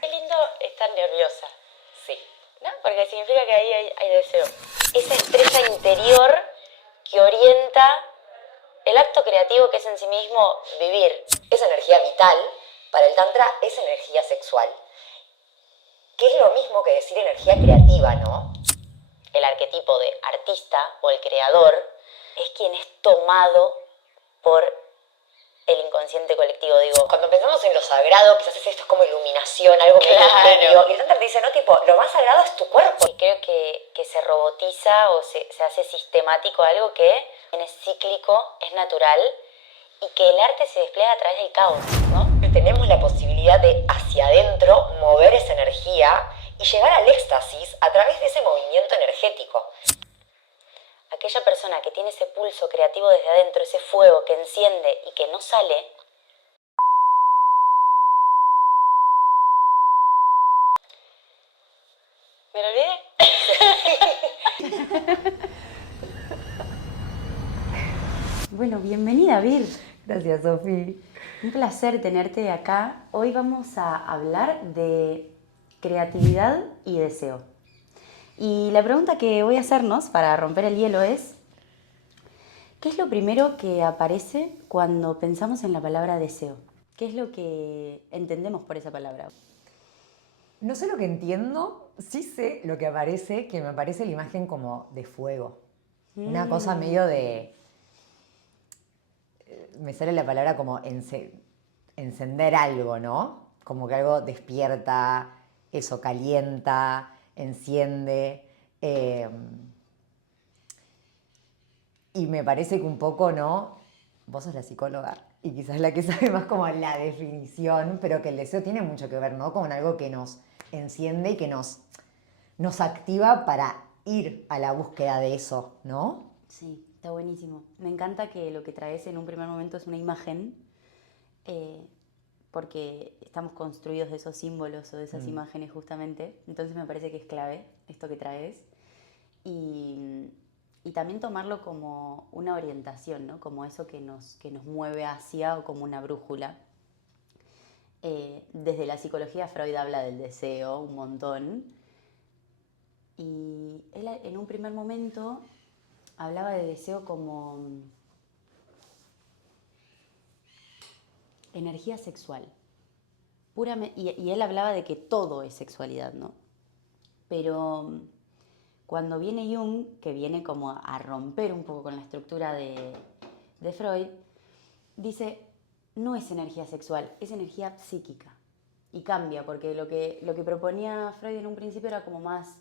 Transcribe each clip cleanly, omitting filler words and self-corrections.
Qué lindo estar nerviosa, sí, ¿no? Porque significa que ahí hay deseo. Esa estrella interior que orienta el acto creativo que es en sí mismo vivir. Esa energía vital, para el Tantra, es energía sexual. Que es lo mismo que decir energía creativa, ¿no? El arquetipo de artista o el creador es quien es tomado por el inconsciente colectivo, digo. Cuando pensamos en lo sagrado, quizás esto es como iluminación, algo medio etéreo. Y el Tantra te dice, no, tipo, lo más sagrado es tu cuerpo. Y creo que se robotiza o se hace sistemático algo que es cíclico, es natural y que el arte se despliega a través del caos, ¿no? Tenemos la posibilidad de hacia adentro mover esa energía y llegar al éxtasis a través de ese movimiento energético. Aquella persona que tiene ese pulso creativo desde adentro, ese fuego que enciende y que no sale, ¿me lo olvidé? Bueno, bienvenida, Vir. Gracias, Sofi. Un placer tenerte acá. Hoy vamos a hablar de creatividad y deseo. Y la pregunta que voy a hacernos para romper el hielo es, ¿qué es lo primero que aparece cuando pensamos en la palabra deseo? ¿Qué es lo que entendemos por esa palabra? No sé lo que entiendo, sí sé lo que aparece, que me aparece la imagen como de fuego. Una cosa medio de... Me sale la palabra como encender algo, ¿no? Como que algo despierta, eso calienta, enciende. Y me parece que un poco, ¿no? Vos sos la psicóloga y quizás la que sabe más como la definición, pero que el deseo tiene mucho que ver, ¿no? Con algo que nos enciende y que nos activa para ir a la búsqueda de eso, ¿no? Sí, está buenísimo. Me encanta que lo que traes en un primer momento es una imagen, porque estamos construidos de esos símbolos o de esas imágenes justamente. Entonces me parece que es clave esto que traes. Y también tomarlo como una orientación, ¿no? Como eso que nos mueve hacia o como una brújula. Desde la psicología Freud habla del deseo un montón. Y él en un primer momento hablaba de deseo como energía sexual. Y él hablaba de que todo es sexualidad, ¿no? Pero cuando viene Jung, que viene como a romper un poco con la estructura de Freud, dice, no es energía sexual, es energía psíquica. Y cambia, porque lo que proponía Freud en un principio era como más,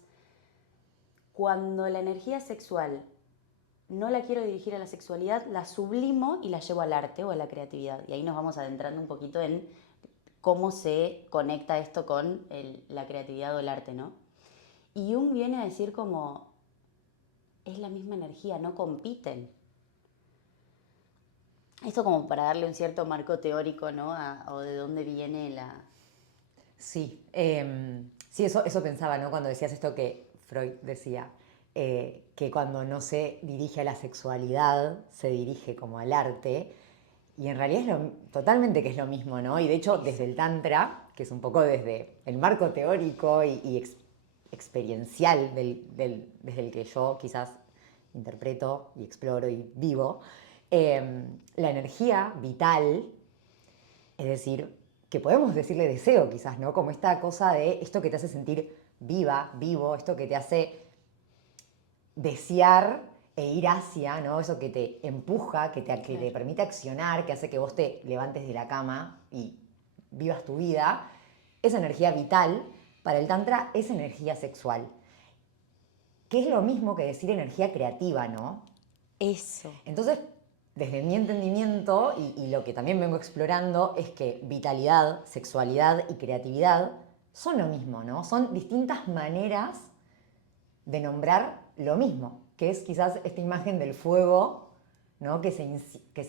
cuando la energía sexual no la quiero dirigir a la sexualidad, la sublimo y la llevo al arte o a la creatividad. Y ahí nos vamos adentrando un poquito en cómo se conecta esto con la creatividad o el arte, ¿no? Y Jung viene a decir como, es la misma energía, no compiten. Esto como para darle un cierto marco teórico, ¿no? O de dónde viene la... Sí, sí, eso pensaba, ¿no? Cuando decías esto que Freud decía, que cuando no se dirige a la sexualidad, se dirige como al arte, y en realidad totalmente que es lo mismo, ¿no? Y de hecho, desde el Tantra, que es un poco desde el marco teórico y experiencial desde el que yo quizás interpreto y exploro y vivo, la energía vital, es decir, que podemos decirle deseo quizás, ¿no? Como esta cosa de esto que te hace sentir viva, vivo, esto que te hace desear e ir hacia, ¿no? Eso que te empuja, que te permite accionar, que hace que vos te levantes de la cama y vivas tu vida. Esa energía vital, para el Tantra, es energía sexual. Que es lo mismo que decir energía creativa, ¿no? Eso. Entonces, desde mi entendimiento y lo que también vengo explorando es que vitalidad, sexualidad y creatividad son lo mismo, ¿no? Son distintas maneras de nombrar lo mismo, que es quizás esta imagen del fuego, ¿no? que se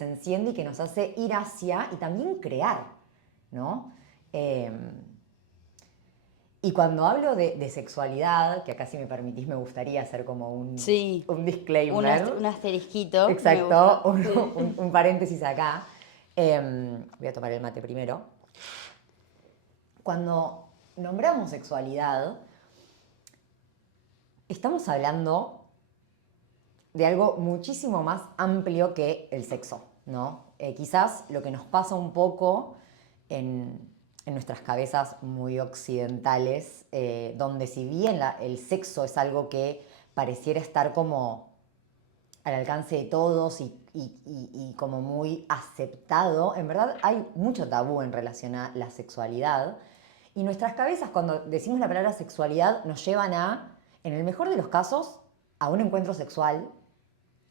enciende y que nos hace ir hacia y también crear, ¿no? Y cuando hablo de sexualidad, que acá si me permitís me gustaría hacer como Sí, un disclaimer. un asterisquito. Exacto, Me gusta. un paréntesis acá. Voy a tomar el mate primero. cuando nombramos sexualidad, estamos hablando de algo muchísimo más amplio que el sexo, ¿no? Quizás lo que nos pasa un poco en nuestras cabezas muy occidentales, donde si bien el sexo es algo que pareciera estar como al alcance de todos y como muy aceptado, en verdad hay mucho tabú en relación a la sexualidad. Y nuestras cabezas, cuando decimos la palabra sexualidad, nos llevan a, en el mejor de los casos, a un encuentro sexual,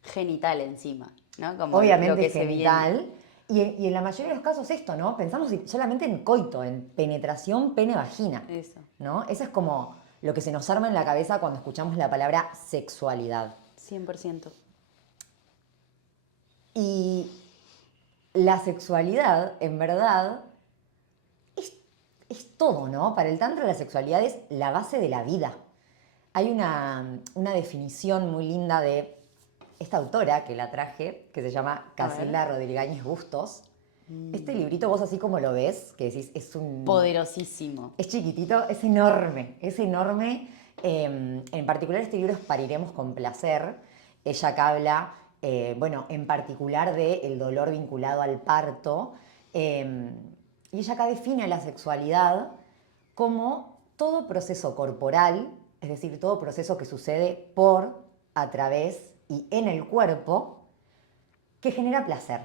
Genital encima, ¿no? Como lo obviamente que se viene. genital, y en la mayoría de los casos esto, ¿no? Pensamos solamente en coito, en penetración pene-vagina, Eso, ¿no? Eso es como lo que se nos arma en la cabeza cuando escuchamos la palabra sexualidad. 100%. Y la sexualidad, en verdad, es todo, ¿no? Para el tantra la sexualidad es la base de la vida. Hay una definición muy linda de esta autora que la traje, que se llama A ver. Casilda Rodríguez Bustos. Este librito vos así como lo ves, que decís, Poderosísimo. es chiquitito, es enorme, es enorme. En particular este libro es Pariremos con placer. Ella acá habla, bueno, en particular del dolor vinculado al parto. Y ella acá define la sexualidad como todo proceso corporal, es decir, todo proceso que sucede por, a través y en el cuerpo, que genera placer.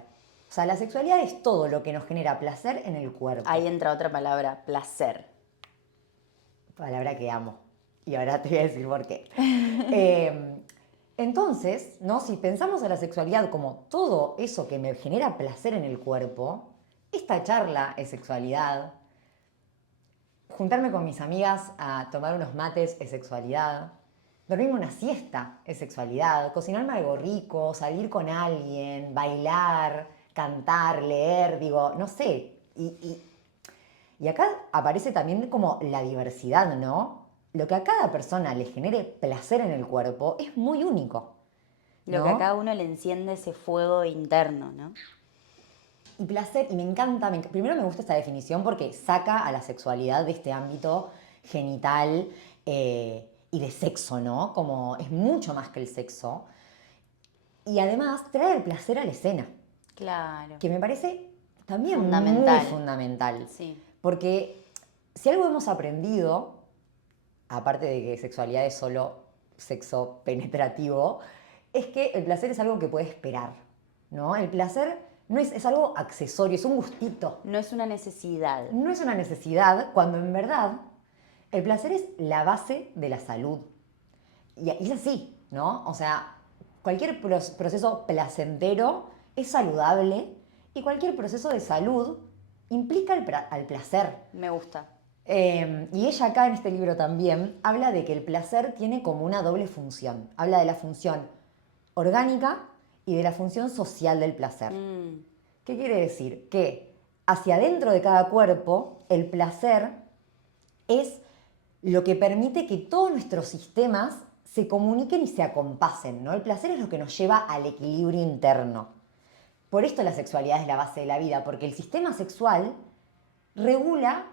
O sea, la sexualidad es todo lo que nos genera placer en el cuerpo. Ahí entra otra palabra, placer. Palabra que amo. Y ahora te voy a decir por qué. Entonces, ¿no? Si pensamos a la sexualidad como todo eso que me genera placer en el cuerpo, esta charla es sexualidad. Juntarme con mis amigas a tomar unos mates es sexualidad. Dormirme una siesta es sexualidad. Cocinarme algo rico, salir con alguien, bailar, cantar, leer, digo, no sé. Y acá aparece también como la diversidad, ¿no? Lo que a cada persona le genere placer en el cuerpo es muy único, Lo que a ¿no? cada uno le enciende ese fuego interno, ¿no? Y placer, y me encanta, primero me gusta esta definición porque saca a la sexualidad de este ámbito genital y de sexo, ¿no? Como es mucho más que el sexo. Y además trae el placer a la escena, Claro. que me parece también muy Fundamental. fundamental. Sí. Porque si algo hemos aprendido, aparte de que sexualidad es solo sexo penetrativo, es que el placer es algo que puede esperar, ¿no? El placer no es algo accesorio, es un gustito. No es una necesidad. No es una necesidad, cuando en verdad el placer es la base de la salud. Y es así, ¿no? O sea, cualquier proceso placentero es saludable y cualquier proceso de salud implica al placer. Me gusta. Y ella acá en este libro también habla de que el placer tiene como una doble función. Habla de la función orgánica y de la función social del placer. ¿Qué quiere decir? Que hacia adentro de cada cuerpo el placer es lo que permite que todos nuestros sistemas se comuniquen y se acompasen, ¿no? El placer es lo que nos lleva al equilibrio interno. Por esto la sexualidad es la base de la vida, porque el sistema sexual regula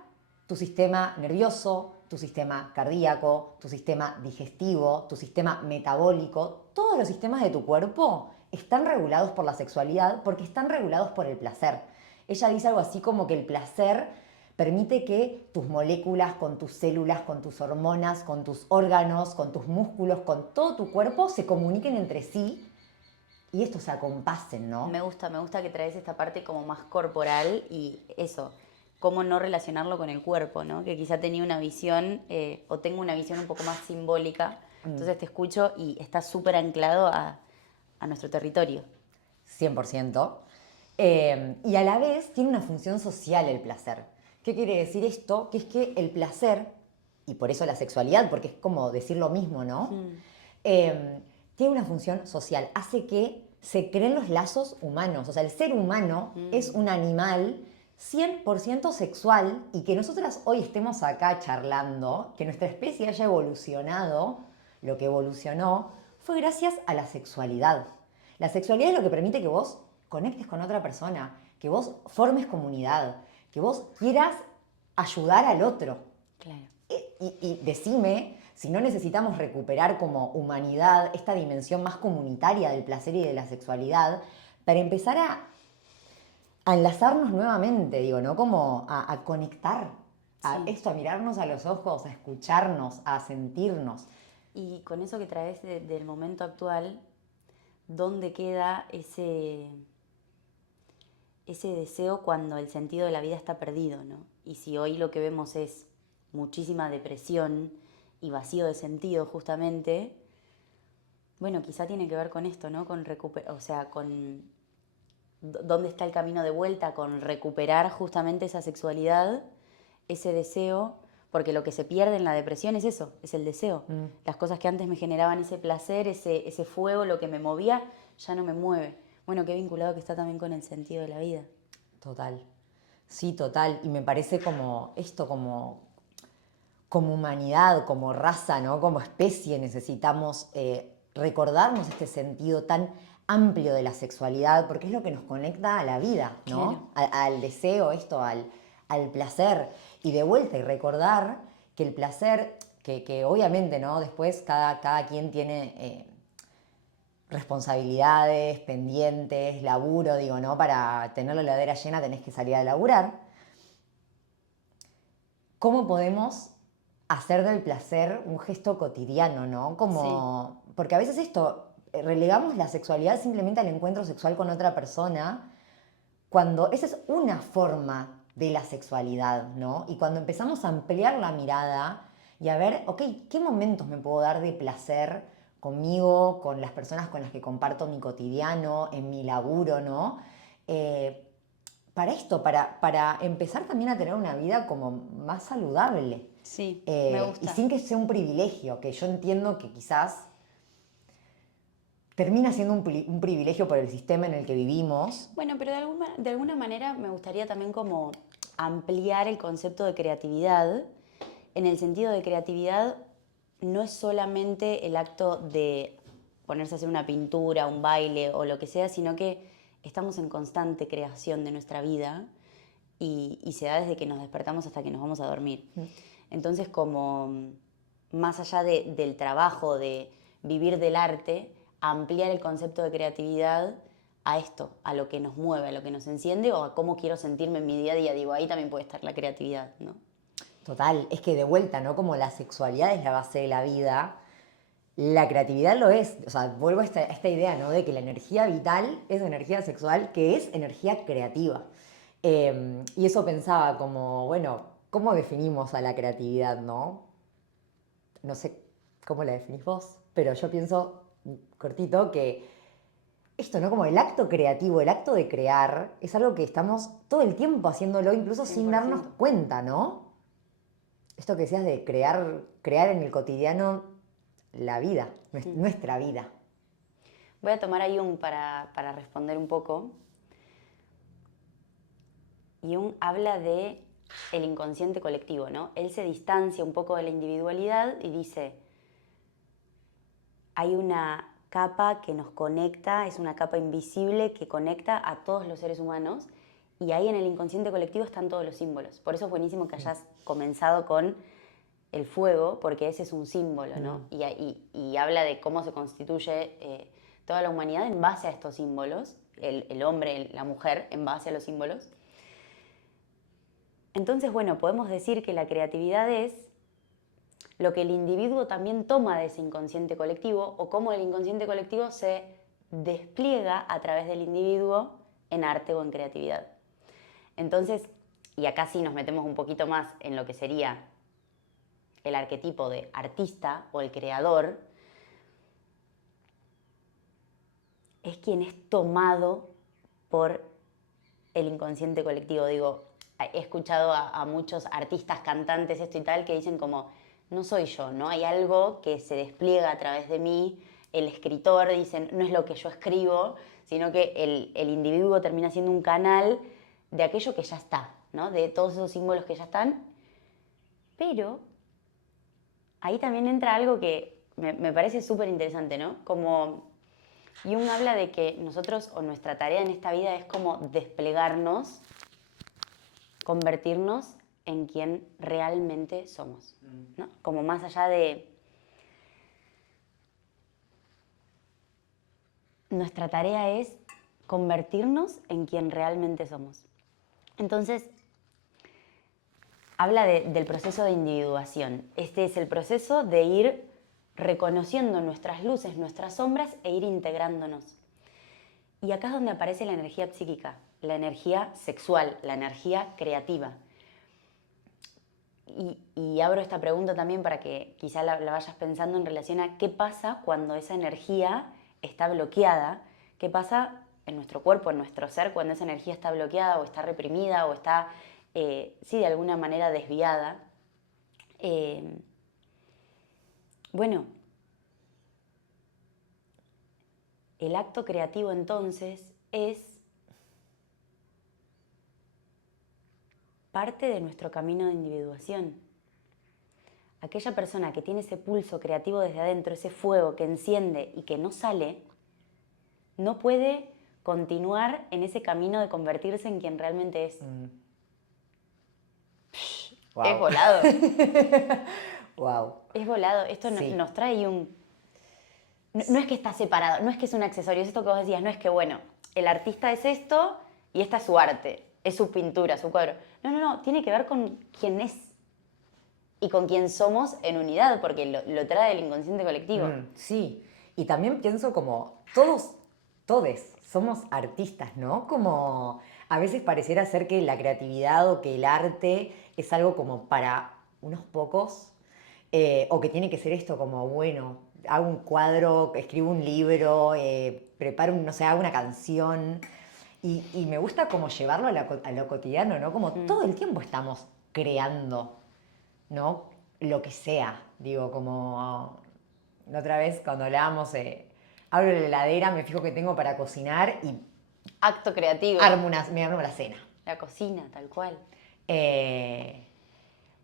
tu sistema nervioso, tu sistema cardíaco, tu sistema digestivo, tu sistema metabólico. Todos los sistemas de tu cuerpo están regulados por la sexualidad porque están regulados por el placer. Ella dice algo así como que el placer permite que tus moléculas, con tus células, con tus hormonas, con tus órganos, con tus músculos, con todo tu cuerpo se comuniquen entre sí y estos se acompasen, ¿no? Me gusta que traes esta parte como más corporal y eso, cómo no relacionarlo con el cuerpo, ¿no? Que quizá tenía una visión o tengo una visión un poco más simbólica. Entonces te escucho y está súper anclado a nuestro territorio. 100%. Y a la vez tiene una función social el placer. ¿Qué quiere decir esto? Que es que el placer, y por eso la sexualidad, porque es como decir lo mismo, ¿no? Tiene una función social, hace que se creen los lazos humanos. O sea, el ser humano es un animal 100% sexual y que nosotras hoy estemos acá charlando, que nuestra especie haya evolucionado, lo que evolucionó, fue gracias a la sexualidad. La sexualidad es lo que permite que vos conectes con otra persona, que vos formes comunidad, que vos quieras ayudar al otro. Claro. Y decime si no necesitamos recuperar como humanidad esta dimensión más comunitaria del placer y de la sexualidad para empezar a enlazarnos nuevamente, digo, ¿no? Como a conectar, a Sí. esto, a mirarnos a los ojos, a escucharnos, a sentirnos. Y con eso que traes del momento actual, ¿dónde queda ese deseo cuando el sentido de la vida está perdido, ¿no? Y si hoy lo que vemos es muchísima depresión y vacío de sentido justamente, bueno, quizá tiene que ver con esto, ¿no? Con o sea, con dónde está el camino de vuelta, con recuperar justamente esa sexualidad, ese deseo, porque lo que se pierde en la depresión es eso, es el deseo. Las cosas que antes me generaban ese placer, ese fuego, lo que me movía, ya no me mueve. Bueno, qué vinculado que está también con el sentido de la vida. Total. Sí, total. Y me parece como esto, como humanidad, como raza, ¿no? Como especie necesitamos recordarnos este sentido tan amplio de la sexualidad, porque es lo que nos conecta a la vida, Claro. ¿no? Al deseo, esto, al placer. Y de vuelta, y recordar que el placer, que obviamente, ¿no? Después cada quien tiene responsabilidades, pendientes, laburo, digo, ¿no? Para tener la heladera llena tenés que salir a laburar. ¿Cómo podemos hacer del placer un gesto cotidiano, ¿no? Sí, Como, porque a veces esto, relegamos la sexualidad simplemente al encuentro sexual con otra persona, cuando esa es una forma de la sexualidad, ¿no? Y cuando empezamos a ampliar la mirada y a ver, ok, ¿qué momentos me puedo dar de placer conmigo, con las personas con las que comparto mi cotidiano, en mi laburo, ¿no? Eh, para esto, para empezar también a tener una vida como más saludable. sí, me Y gusta. sin que sea un privilegio, que yo entiendo que quizás termina siendo un privilegio por el sistema en el que vivimos. Bueno, pero de alguna manera me gustaría también como ampliar el concepto de creatividad, en el sentido de creatividad no es solamente el acto de ponerse a hacer una pintura, un baile o lo que sea, sino que estamos en constante creación de nuestra vida y se da desde que nos despertamos hasta que nos vamos a dormir. Entonces, como más allá del trabajo, de vivir del arte, ampliar el concepto de creatividad a esto, a lo que nos mueve, a lo que nos enciende o a cómo quiero sentirme en mi día a día. Digo, ahí también puede estar la creatividad, ¿no? Total, es que de vuelta, ¿no? Como la sexualidad es la base de la vida, la creatividad lo es. O sea, vuelvo a esta idea, ¿no? De que la energía vital es energía sexual, que es energía creativa. Y eso pensaba como, bueno, ¿cómo definimos a la creatividad, no? No sé cómo la definís vos, pero yo pienso, cortito, que esto, ¿no? Como el acto creativo, el acto de crear, es algo que estamos todo el tiempo haciéndolo, incluso sin darnos 100%. cuenta, ¿no? Esto que decías de crear en el cotidiano la vida, nuestra vida. Voy a tomar a Jung para responder un poco. Jung habla de el inconsciente colectivo, ¿no? Él se distancia un poco de la individualidad y dice, hay una capa que nos conecta, es una capa invisible que conecta a todos los seres humanos y ahí en el inconsciente colectivo están todos los símbolos. Por eso es buenísimo que hayas comenzado con el fuego, porque ese es un símbolo, ¿no? Y habla de cómo se constituye toda la humanidad en base a estos símbolos, el hombre, la mujer, en base a los símbolos. Entonces, bueno, podemos decir que la creatividad es lo que el individuo también toma de ese inconsciente colectivo o cómo el inconsciente colectivo se despliega a través del individuo en arte o en creatividad. Entonces, y acá sí nos metemos un poquito más en lo que sería el arquetipo de artista o el creador, es quien es tomado por el inconsciente colectivo. Digo, he escuchado a muchos artistas, cantantes, esto y tal, que dicen como, no soy yo, ¿no? Hay algo que se despliega a través de mí. El escritor, dicen, no es lo que yo escribo, sino que el individuo termina siendo un canal de aquello que ya está, ¿no? De todos esos símbolos que ya están. Pero ahí también entra algo que me parece súper interesante, ¿no? Como Jung habla de que nosotros, o nuestra tarea en esta vida es como desplegarnos, convertirnos en quien realmente somos, ¿no? Como más allá de... Nuestra tarea es convertirnos en quien realmente somos. Entonces, habla del proceso de individuación. Este es el proceso de ir reconociendo nuestras luces, nuestras sombras e ir integrándonos. Y acá es donde aparece la energía psíquica, la energía sexual, la energía creativa. Y abro esta pregunta también para que quizá la vayas pensando en relación a qué pasa cuando esa energía está bloqueada, qué pasa en nuestro cuerpo, en nuestro ser, cuando esa energía está bloqueada o está reprimida o está, sí, de alguna manera desviada. Bueno, el acto creativo entonces es parte de nuestro camino de individuación. Aquella persona que tiene ese pulso creativo desde adentro, ese fuego que enciende y que no sale, no puede continuar en ese camino de convertirse en quien realmente es. Wow. Es volado. Wow. Es volado. Esto Sí. nos trae un... No es que está separado, no es que es un accesorio, es esto que vos decías, no es que, bueno, el artista es esto y esta es su arte, es su pintura, su cuadro. No, tiene que ver con quién es y con quién somos en unidad, porque lo trae el inconsciente colectivo. Sí, y también pienso como todes, somos artistas, ¿no? Como a veces pareciera ser que la creatividad o que el arte es algo como para unos pocos, o que tiene que ser esto como, bueno, hago un cuadro, escribo un libro, preparo, no sé, hago una canción. Y me gusta como llevarlo a lo cotidiano, ¿no? Como todo el tiempo estamos creando, ¿no? Lo que sea. Digo, como la otra vez cuando hablábamos, abro la heladera, me fijo que tengo para cocinar y Acto creativo. me armo la cena. La cocina, tal cual.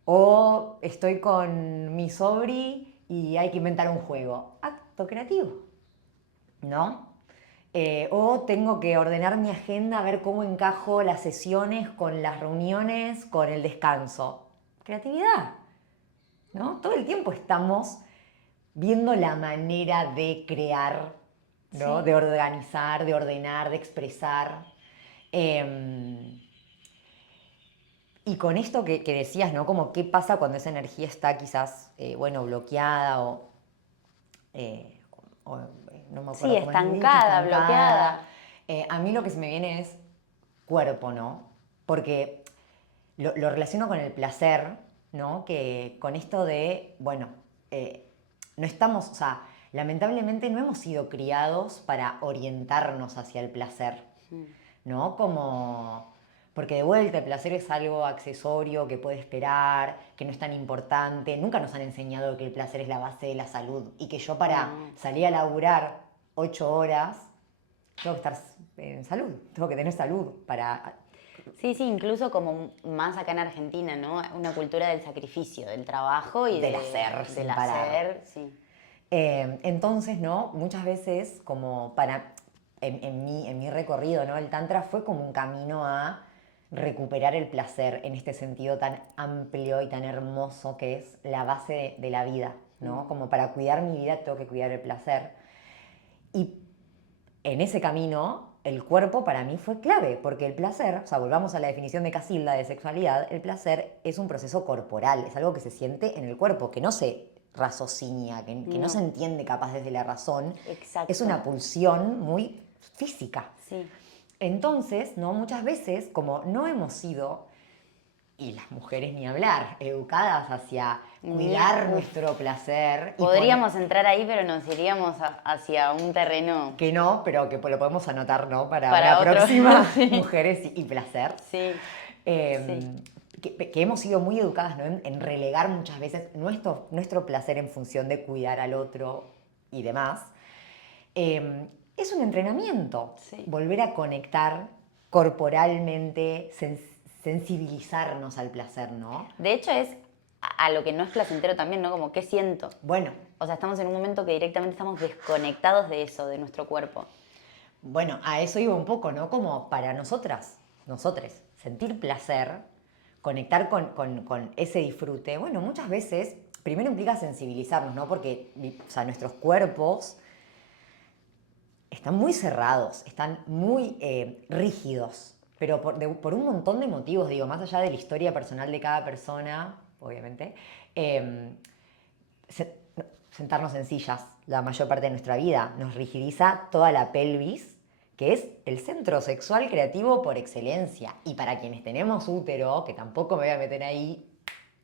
O estoy con mi sobri y hay que inventar un juego. Acto creativo, ¿no? O tengo que ordenar mi agenda, a ver cómo encajo las sesiones con las reuniones, con el descanso. Creatividad, ¿no? Todo el tiempo estamos viendo la manera de crear, ¿no? Sí. De organizar, de ordenar, de expresar. Y con esto que decías, ¿no? Como qué pasa cuando esa energía está quizás, bueno, bloqueada no me Sí, acuerdo cómo es el dicho, estancada, bloqueada. A mí lo que se me viene es cuerpo, ¿no? Porque lo relaciono con el placer, ¿no? Que con esto de, bueno, no estamos, o sea, lamentablemente no hemos sido criados para orientarnos hacia el placer, ¿no? Como, porque de vuelta el placer es algo accesorio que puede esperar, que no es tan importante. Nunca nos han enseñado que el placer es la base de la salud y que yo para salir a laburar 8 horas tengo que estar en salud, tengo que tener salud para... Sí, incluso como más acá en Argentina, ¿no? Una cultura del sacrificio, del trabajo y Del hacer sin parar. hacer, sí. Entonces, ¿no? Muchas veces, como para, en mi recorrido, ¿no? El Tantra fue como un camino a recuperar el placer en este sentido tan amplio y tan hermoso que es la base de la vida, ¿no? Como para cuidar mi vida tengo que cuidar el placer. Y en ese camino, el cuerpo para mí fue clave, porque el placer, o sea, volvamos a la definición de Casilda de sexualidad, el placer es un proceso corporal, es algo que se siente en el cuerpo, que no se raciocina, que no se entiende capaz desde la razón. Exacto. Es una pulsión muy física. Sí. Entonces, ¿no? Muchas veces, como no hemos sido, y las mujeres ni hablar, educadas hacia cuidar nuestro placer. Podríamos entrar ahí, pero nos iríamos hacia un terreno... Que no, pero que lo podemos anotar, ¿no? Para Para una otro. próxima, Sí. mujeres y placer. Sí. Que hemos sido muy educadas, ¿no? En relegar muchas veces nuestro placer en función de cuidar al otro y demás. Es un entrenamiento. Sí. Volver a conectar corporalmente, sensibilizarnos al placer, ¿no? De hecho, es a lo que no es placentero también, ¿no? Como, ¿qué siento? Bueno. O sea, estamos en un momento que directamente estamos desconectados de eso, de nuestro cuerpo. Bueno, a eso iba un poco, ¿no? Como para nosotres, sentir placer conectar con ese disfrute, bueno, muchas veces, primero implica sensibilizarnos, ¿no? Porque, o sea, nuestros cuerpos están muy cerrados, están muy rígidos, pero por un montón de motivos, digo, más allá de la historia personal de cada persona, obviamente, eh, sentarnos en sillas la mayor parte de nuestra vida nos rigidiza toda la pelvis, que es el centro sexual creativo por excelencia. Y para quienes tenemos útero, que tampoco me voy a meter ahí,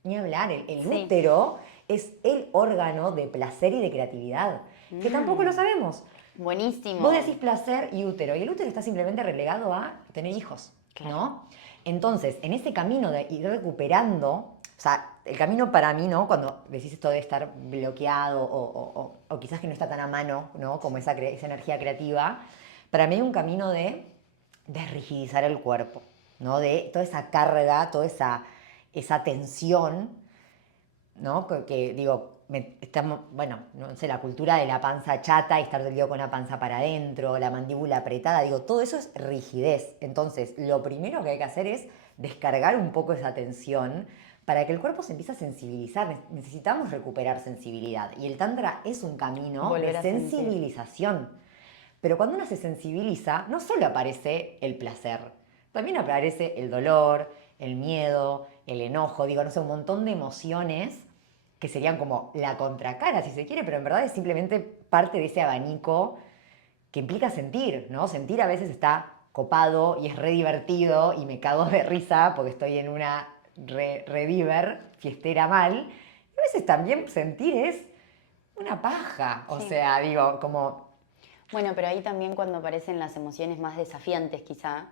ni hablar, el Sí. útero es el órgano de placer y de creatividad, que tampoco lo sabemos. Buenísimo. Vos decís placer y útero el útero está simplemente relegado a tener hijos, Claro. ¿no? Entonces, en ese camino de ir recuperando, o sea, el camino para mí, ¿no? Cuando decís esto de estar bloqueado o quizás que no está tan a mano, ¿no? Como esa energía creativa, para mí hay un camino de desrigidizar el cuerpo, ¿no? De toda esa carga, toda esa tensión, ¿no? Que digo, estamos, bueno, no sé, la cultura de la panza chata y estar del día con la panza para adentro, la mandíbula apretada, digo, todo eso es rigidez. Entonces, lo primero que hay que hacer es descargar un poco esa tensión para que el cuerpo se empiece a sensibilizar. Necesitamos recuperar sensibilidad. Y el tantra es un camino Volver de a sentir. sensibilización. Pero cuando uno se sensibiliza, no solo aparece el placer, también aparece el dolor, el miedo, el enojo, digo, no sé, un montón de emociones que serían como la contracara, si se quiere, pero en verdad es simplemente parte de ese abanico que implica sentir, ¿no? Sentir a veces está copado y es re divertido y me cago de risa porque estoy en una re diver, fiestera mal. Y a veces también sentir es una paja, o Sí. sea, digo, como... Bueno, pero ahí también cuando aparecen las emociones más desafiantes quizá,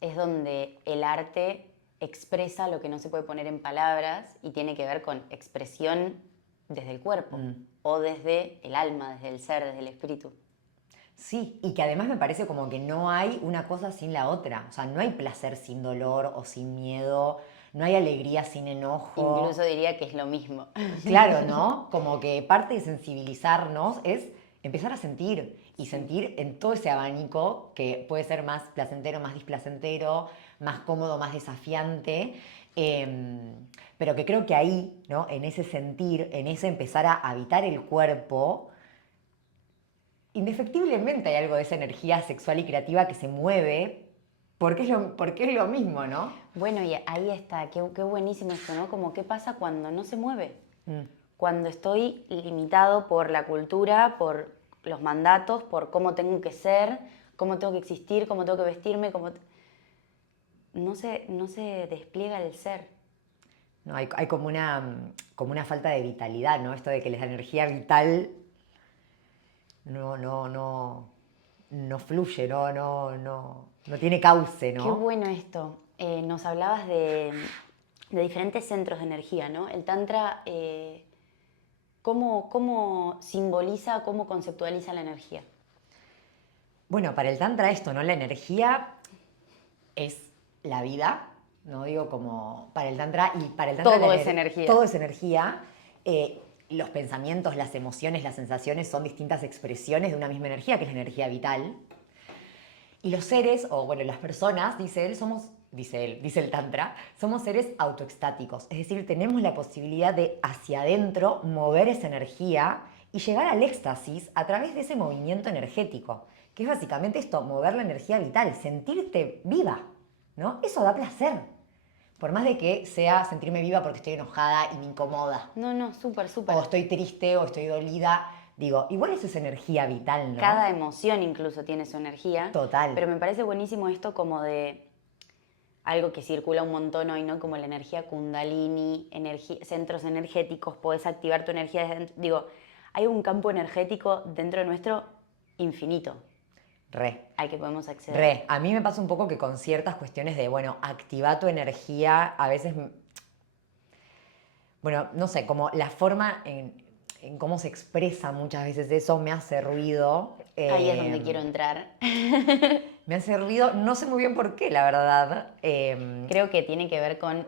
es donde el arte expresa lo que no se puede poner en palabras y tiene que ver con expresión desde el cuerpo o desde el alma, desde el ser, desde el espíritu. Sí, y que además me parece como que no hay una cosa sin la otra. O sea, no hay placer sin dolor o sin miedo, no hay alegría sin enojo. Incluso diría que es lo mismo. Claro, ¿no? Como que parte de sensibilizarnos es empezar a sentir y sentir en todo ese abanico que puede ser más placentero, más displacentero, más cómodo, más desafiante. Pero que creo que ahí, ¿no? En ese sentir, en ese empezar a habitar el cuerpo, indefectiblemente hay algo de esa energía sexual y creativa que se mueve porque es lo mismo, ¿no? Bueno, y ahí está, qué buenísimo esto, ¿no? Como qué pasa cuando no se mueve. Cuando estoy limitado por la cultura, por los mandatos, por cómo tengo que ser, cómo tengo que existir, cómo tengo que vestirme, no se despliega el ser. No, hay como una falta de vitalidad, ¿no? Esto de que la energía vital no fluye, no tiene cauce, Qué ¿no? bueno esto. Nos hablabas de diferentes centros de energía, ¿no? El Tantra, ¿cómo simboliza, cómo conceptualiza la energía? Bueno, para el Tantra esto, ¿no? La energía es la vida, ¿no? Digo como para el Tantra y para el Tantra Todo es energía. todo es energía. Los pensamientos, las emociones, las sensaciones son distintas expresiones de una misma energía, que es la energía vital. Y los seres, o bueno, las personas, dice él, dice el Tantra, somos seres autoextáticos. Es decir, tenemos la posibilidad de hacia adentro mover esa energía y llegar al éxtasis a través de ese movimiento energético, que es básicamente esto, mover la energía vital, sentirte viva, ¿no? Eso da placer. Por más de que sea sentirme viva porque estoy enojada y me incomoda, No, súper, súper. o estoy triste o estoy dolida, digo, igual eso es energía vital, ¿no? Cada emoción incluso tiene su energía. Total. Pero me parece buenísimo esto como de algo que circula un montón hoy, ¿no? Como la energía kundalini, centros energéticos, podés activar tu energía desde dentro. Digo, hay un campo energético dentro de nuestro infinito Re. al que podemos acceder. Re. A mí me pasa un poco que con ciertas cuestiones de, bueno, activa tu energía, a veces, bueno, no sé, como la forma en cómo se expresa muchas veces eso me hace ruido. Ahí es donde quiero entrar. Me hace ruido, no sé muy bien por qué, la verdad. Creo que tiene que ver con...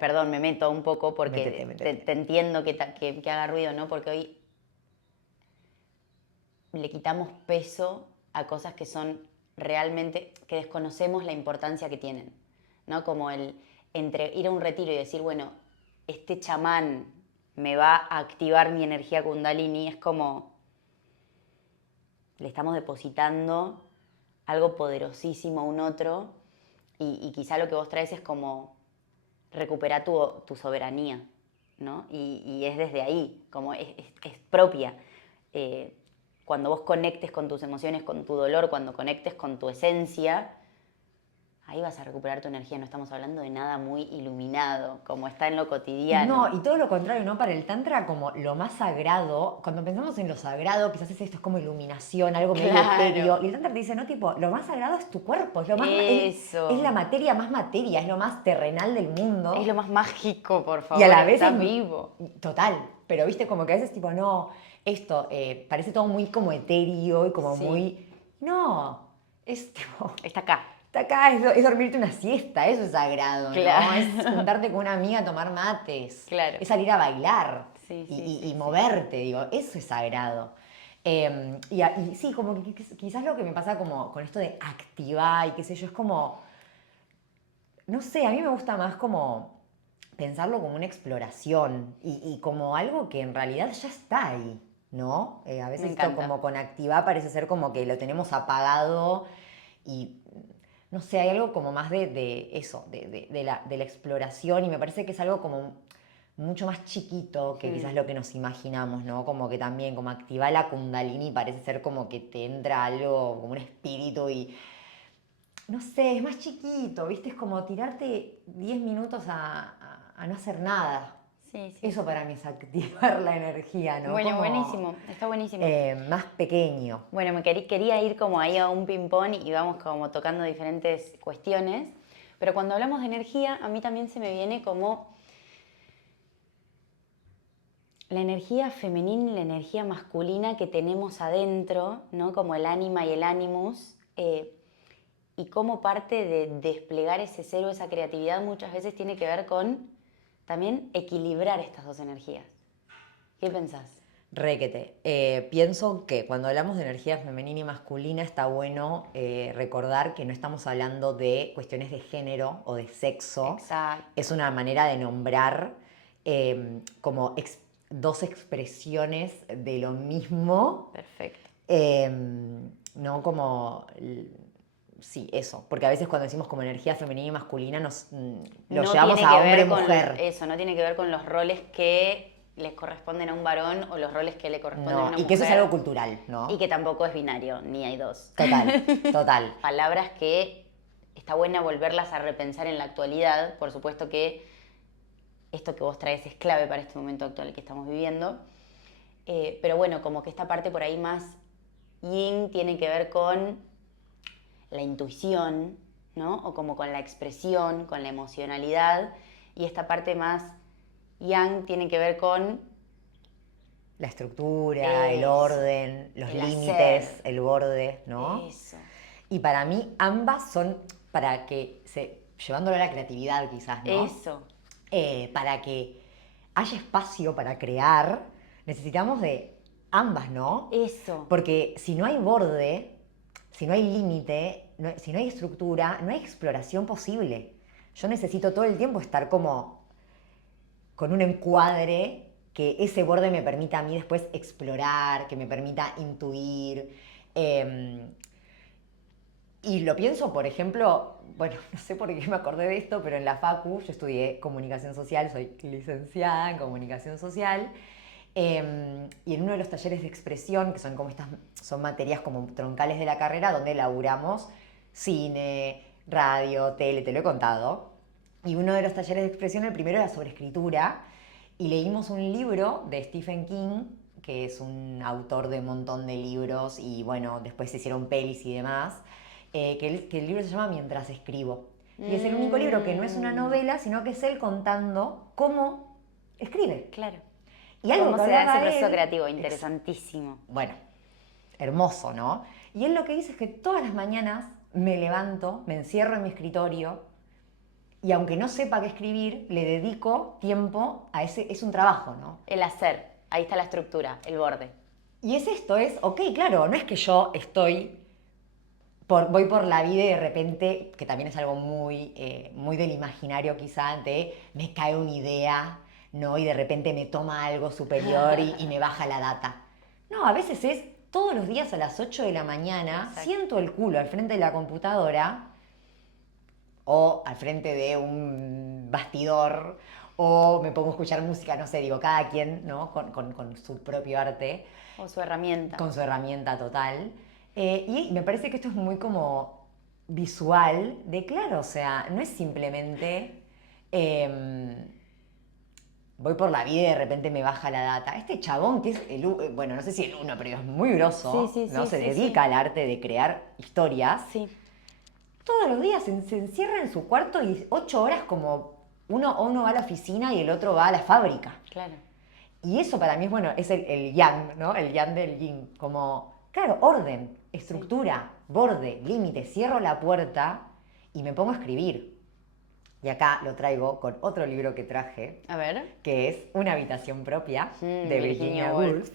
perdón, me meto un poco porque Métete. te entiendo que haga ruido, ¿no? Porque hoy le quitamos peso a cosas que son realmente, que desconocemos la importancia que tienen, ¿no? Como el entre ir a un retiro y decir, bueno, este chamán me va a activar mi energía Kundalini, es como le estamos depositando algo poderosísimo a un otro y quizá lo que vos traes es como recuperar tu soberanía, ¿no? Y es desde ahí, como es propia. Cuando vos conectes con tus emociones, con tu dolor, cuando conectes con tu esencia, ahí vas a recuperar tu energía. No estamos hablando de nada muy iluminado, como está en lo cotidiano. No, y todo lo contrario, ¿no? Para el Tantra, como lo más sagrado, cuando pensamos en lo sagrado, quizás esto es como iluminación, algo medio etéreo. Claro, Y el Tantra te dice, no, tipo, lo más sagrado es tu cuerpo, es lo más, es eso. la materia más materia, es lo más terrenal del Es mundo. lo más mágico, por Y a favor, la vez estás vivo. total, pero viste como que a veces tipo, no, esto parece todo muy como etéreo y como Sí, muy, no, es tipo, está acá. está acá, es dormirte una siesta, eso es sagrado, ¿no? Es Claro, juntarte con una amiga a tomar mates, claro. es salir a bailar Sí, y, sí, y sí, sí. moverte, digo, eso es sagrado. Y sí, como que quizás lo que me pasa como con esto de activar y qué sé yo, es como, no sé, a mí me gusta más como pensarlo como una exploración y como algo que en realidad ya está ahí, ¿no? A Me veces esto encanta. como con activar parece ser como que lo tenemos apagado y no sé, hay algo como más de eso, de la exploración y me parece que es algo como mucho más chiquito que Hmm. quizás lo que nos imaginamos, ¿no? Como que también, como activar la kundalini parece ser como que te entra algo, como un espíritu y no sé, es más chiquito, ¿viste? Es como tirarte 10 minutos a no hacer nada. Sí, sí, Eso sí. para mí es activar la energía, ¿no? Bueno, Como buenísimo, está buenísimo. más pequeño. Bueno, quería ir como ahí a un ping-pong y vamos como tocando diferentes cuestiones, pero cuando hablamos de energía, a mí también se me viene como la energía femenina y la energía masculina que tenemos adentro, ¿no? Como el ánima y el animus, y cómo parte de desplegar ese cero, esa creatividad, muchas veces tiene que ver con también equilibrar estas dos energías. ¿Qué pensás? Requete. Pienso que cuando hablamos de energía femenina y masculina está bueno recordar que no estamos hablando de cuestiones de género o de sexo. Exacto, Es una manera de nombrar como dos expresiones de lo mismo. perfecto. No como sí, eso, porque a veces cuando decimos como energía femenina y masculina lo No llevamos tiene a que ver con hombre-mujer. eso, no tiene que ver con los roles que les corresponden a un varón o los roles que le corresponden a No, una y que eso es algo mujer cultural, y ¿no? que tampoco es binario, ni hay dos. Total, total. Palabras que está buena volverlas a repensar en la actualidad, por supuesto que esto que vos traes es clave para este momento actual que estamos viviendo, pero bueno, como que esta parte por ahí más yin tiene que ver con la intuición, ¿no? O como con la expresión, con la emocionalidad, y esta parte más yang tiene que ver con La estructura, el eso, orden, los el límites, hacer, el borde, ¿no? eso, Y para mí ambas son para que, llevándolo a la creatividad quizás, ¿no? eso, Para que haya espacio para crear, necesitamos de ambas, ¿no? eso, Porque si no hay borde, si no hay límite, si no hay estructura, no hay exploración posible. Yo necesito todo el tiempo estar como con un encuadre que ese borde me permita a mí después explorar, que me permita intuir. eh, y lo pienso, por ejemplo, bueno, no sé por qué me acordé de esto, pero en la Facu yo estudié comunicación social, soy licenciada en comunicación social, y en uno de los talleres de expresión, que son como estas, son materias como troncales de la carrera, donde elaboramos cine, radio, tele, te lo he contado. Y uno de los talleres de expresión, el primero era sobre escritura, y leímos un libro de Stephen King, que es un autor de un montón de libros, y bueno, después se hicieron pelis y demás, que el libro se llama Mientras escribo. Y es el único libro que no es una mm, novela, sino que es él contando cómo escribe. claro. Y algo ¿Cómo que se da ese hablaba proceso él, creativo? Interesantísimo. bueno, hermoso, ¿no? Y él lo que dice es que todas las mañanas me levanto, me encierro en mi escritorio y aunque no sepa qué escribir, le dedico tiempo a ese, es un trabajo, ¿no? El hacer, ahí está la estructura, el borde. Y es esto, ok, claro, no es que yo estoy voy por la vida y de repente, que también es algo muy del imaginario quizá, de me cae una idea, ¿no? Y de repente me toma algo superior y me baja la data. No, a veces es todos los días a las 8 de la mañana, Exacto. siento el culo al frente de la computadora o al frente de un bastidor o me pongo a escuchar música, no sé, digo, cada quien, ¿no? Con su propio arte, O su herramienta. con su herramienta total. Y me parece que esto es muy como visual de, claro, o sea, no es simplemente voy por la vida y de repente me baja la data. Este chabón que es bueno, no sé si el uno, pero es muy Sí, grosso, sí, ¿no? sí, Se sí, dedica sí. al arte de crear historias. Sí, Todos los días se encierra en su cuarto y 8 horas como uno va a la oficina y el otro va a la fábrica. claro. Y eso para mí es bueno, es el yang, ¿no? El yang del yin. Como, claro, orden, Sí. estructura, borde, límite. Cierro la puerta y me pongo a escribir. Y acá lo traigo con otro libro que traje, A ver. que es Una habitación propia, de Virginia Virginia Woolf. Woolf,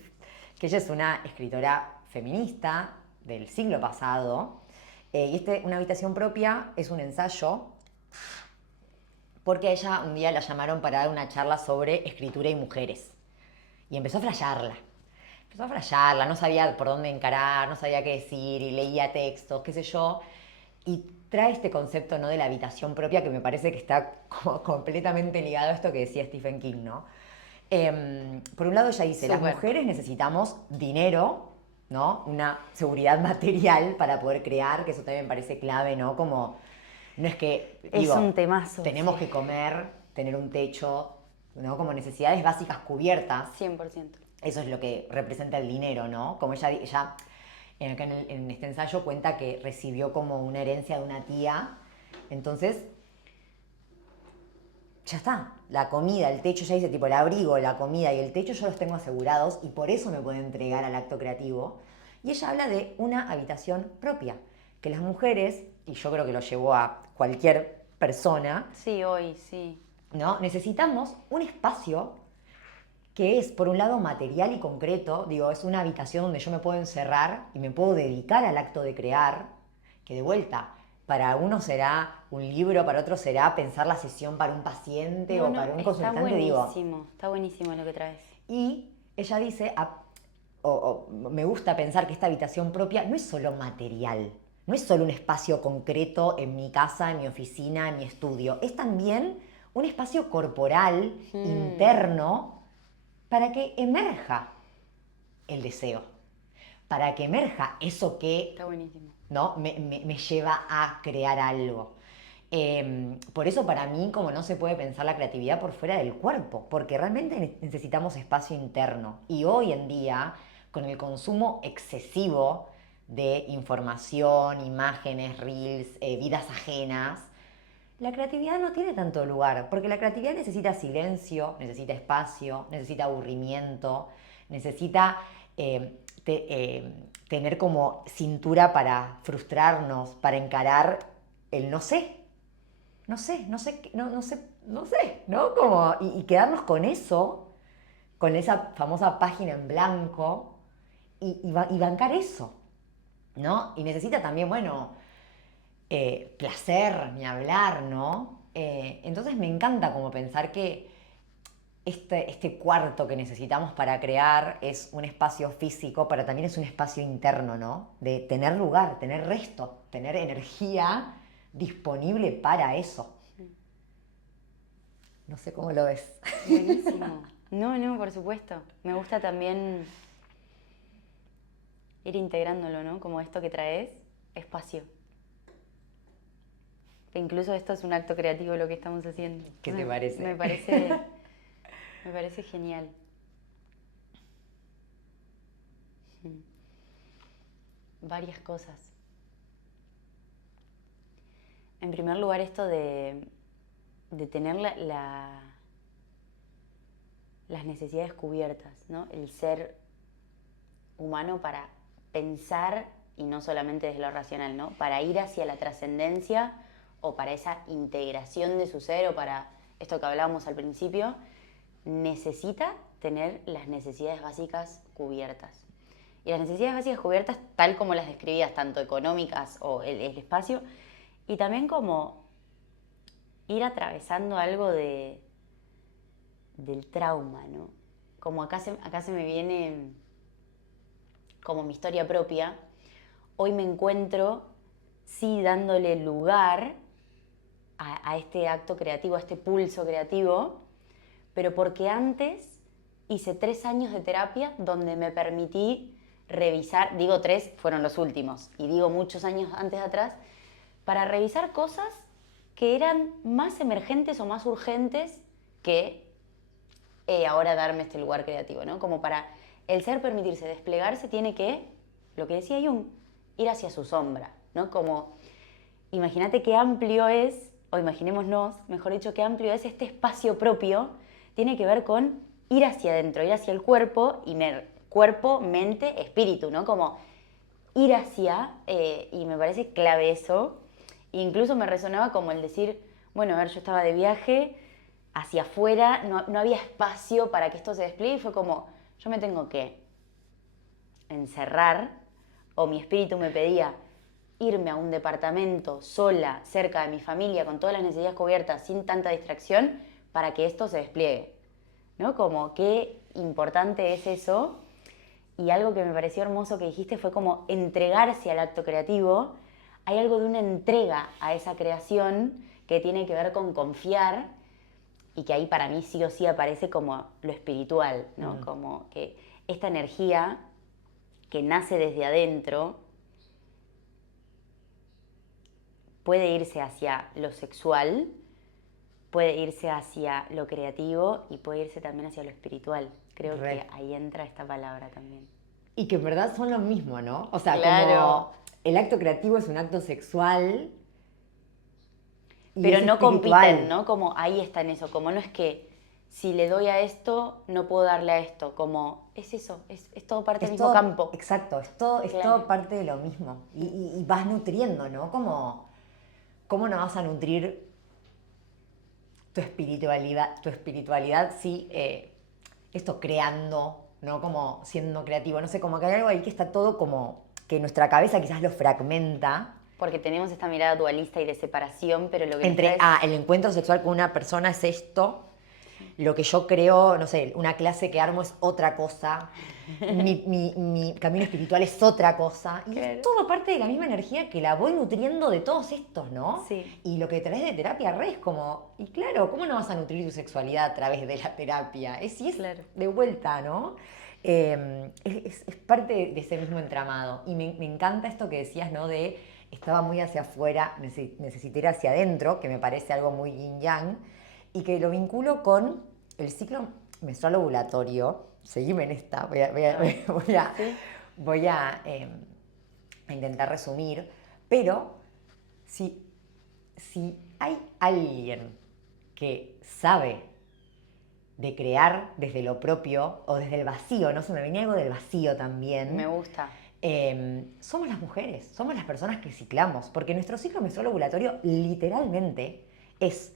que ella es una escritora feminista del siglo pasado. Y Una habitación propia es un ensayo porque a ella un día la llamaron para dar una charla sobre escritura y mujeres. Y empezó a flashearla. Empezó a flashearla, no sabía por dónde encarar, no sabía qué decir, y leía textos, qué sé yo. Y trae este concepto, ¿no? De la habitación propia que me parece que está como completamente ligado a esto que decía Stephen King, ¿no? Por un lado ella dice, las Súper. mujeres necesitamos dinero, ¿no? Una seguridad material para poder crear, que eso también me parece clave, ¿no? Como, no es que, Es un digo, temazo, tenemos sí. que comer, tener un techo, ¿no? Como necesidades básicas cubiertas. 100%. Eso es lo que representa el dinero, ¿no? Como ella acá en este ensayo cuenta que recibió como una herencia de una tía. Entonces, ya está. La comida, el techo, ya dice, tipo, el abrigo, la comida y el techo yo los tengo asegurados y por eso me puedo entregar al acto creativo. Y ella habla de una habitación propia, que las mujeres, y yo creo que lo llevó a cualquier persona, Sí, hoy, sí. ¿no? Necesitamos un espacio que es, por un lado, material y concreto. Digo, es una habitación donde yo me puedo encerrar y me puedo dedicar al acto de crear, que de vuelta, para uno será un libro, para otro será pensar la sesión para un paciente No, o no, para un consultante, digo. está buenísimo lo que traes. Y ella dice, me gusta pensar que esta habitación propia no es solo material, no es solo un espacio concreto en mi casa, en mi oficina, en mi estudio, es también un espacio corporal, interno, para que emerja el deseo, para que emerja eso que, Está buenísimo. ¿no? me lleva a crear algo. Por eso para mí como no se puede pensar la creatividad por fuera del cuerpo, porque realmente necesitamos espacio interno. Y hoy en día, con el consumo excesivo de información, imágenes, reels, vidas ajenas, la creatividad no tiene tanto lugar, porque la creatividad necesita silencio, necesita espacio, necesita aburrimiento, necesita tener como cintura para frustrarnos, para encarar el no sé, no sé, no sé, no sé, no sé, ¿no? Como, y quedarnos con eso, con esa famosa página en blanco y bancar eso, ¿no? Y necesita también, bueno, placer, ni hablar, ¿no? Entonces me encanta como pensar que este cuarto que necesitamos para crear es un espacio físico, pero también es un espacio interno, ¿no? De tener lugar, tener resto, tener energía disponible para eso. No sé cómo lo ves. Buenísimo. No, no, por supuesto. Me gusta también ir integrándolo, ¿no? Como esto que traes, espacio. Que incluso esto es un acto creativo lo que estamos haciendo. ¿Qué te parece? Me parece genial. Varias cosas. En primer lugar, esto de tener las necesidades cubiertas, ¿no? El ser humano para pensar, y no solamente desde lo racional, ¿no? Para ir hacia la trascendencia o para esa integración de su ser o para esto que hablábamos al principio, necesita tener las necesidades básicas cubiertas. Y las necesidades básicas cubiertas, tal como las describías, tanto económicas o el espacio, y también como ir atravesando algo del trauma, ¿no? Como acá se me viene como mi historia propia. Hoy me encuentro, sí, dándole lugar a este acto creativo, a este pulso creativo, pero porque antes hice 3 años de terapia donde me permití revisar, digo 3, fueron los últimos, y digo muchos años antes atrás, para revisar cosas que eran más emergentes o más urgentes que ahora darme este lugar creativo, ¿no? Como para el ser permitirse desplegarse tiene que, lo que decía Jung, ir hacia su sombra, ¿no? Como, imagínate qué amplio es, o imaginémonos, mejor dicho, qué amplio es este espacio propio, tiene que ver con ir hacia adentro, ir hacia el cuerpo, y cuerpo, mente, espíritu, ¿no? Como ir hacia, y me parece clave eso. Incluso me resonaba como el decir, bueno, a ver, yo estaba de viaje hacia afuera, no había espacio para que esto se despliegue, y fue como, yo me tengo que encerrar, o mi espíritu me pedía irme a un departamento sola, cerca de mi familia, con todas las necesidades cubiertas, sin tanta distracción, para que esto se despliegue, ¿no? Como qué importante es eso. Y algo que me pareció hermoso que dijiste fue como entregarse al acto creativo. Hay algo de una entrega a esa creación que tiene que ver con confiar, y que ahí para mí sí o sí aparece como lo espiritual, ¿no? Como que esta energía que nace desde adentro puede irse hacia lo sexual, puede irse hacia lo creativo y puede irse también hacia lo espiritual. Creo que ahí entra esta palabra también. Y que en verdad son lo mismo, ¿no? O sea, Claro. como el acto creativo es un acto sexual y Pero es no espiritual. compiten, ¿no? Como ahí está en eso, como no es que si le doy a esto, no puedo darle a esto, como es eso, es todo parte del mismo campo. Exacto, es Claro. todo parte de lo mismo. Y vas nutriendo, ¿no? Como, ¿cómo no vas a nutrir tu espiritualidad si esto creando, ¿no? Como siendo creativo, no sé, como que hay algo ahí que está todo como que nuestra cabeza quizás lo fragmenta. Porque tenemos esta mirada dualista y de separación, pero lo que Entre, nos trae el encuentro sexual con una persona es esto, lo que yo creo, no sé, una clase que armo es otra cosa, mi camino espiritual es otra cosa, y Claro. es todo parte de la misma energía que la voy nutriendo de todos estos, ¿no? Sí. Y lo que traes de terapia re es como, y claro, ¿cómo no vas a nutrir tu sexualidad a través de la terapia? Es Claro. de vuelta, ¿no? Es parte de ese mismo entramado. Y me encanta esto que decías, ¿no? De estaba muy hacia afuera, necesité ir hacia adentro, que me parece algo muy yin yang, y que lo vinculo con el ciclo menstrual ovulatorio. Seguime en esta, voy a intentar resumir, pero si hay alguien que sabe de crear desde lo propio o desde el vacío, no se me venía algo del vacío también. Me gusta. Somos las mujeres, somos las personas que ciclamos, porque nuestro ciclo menstrual ovulatorio literalmente es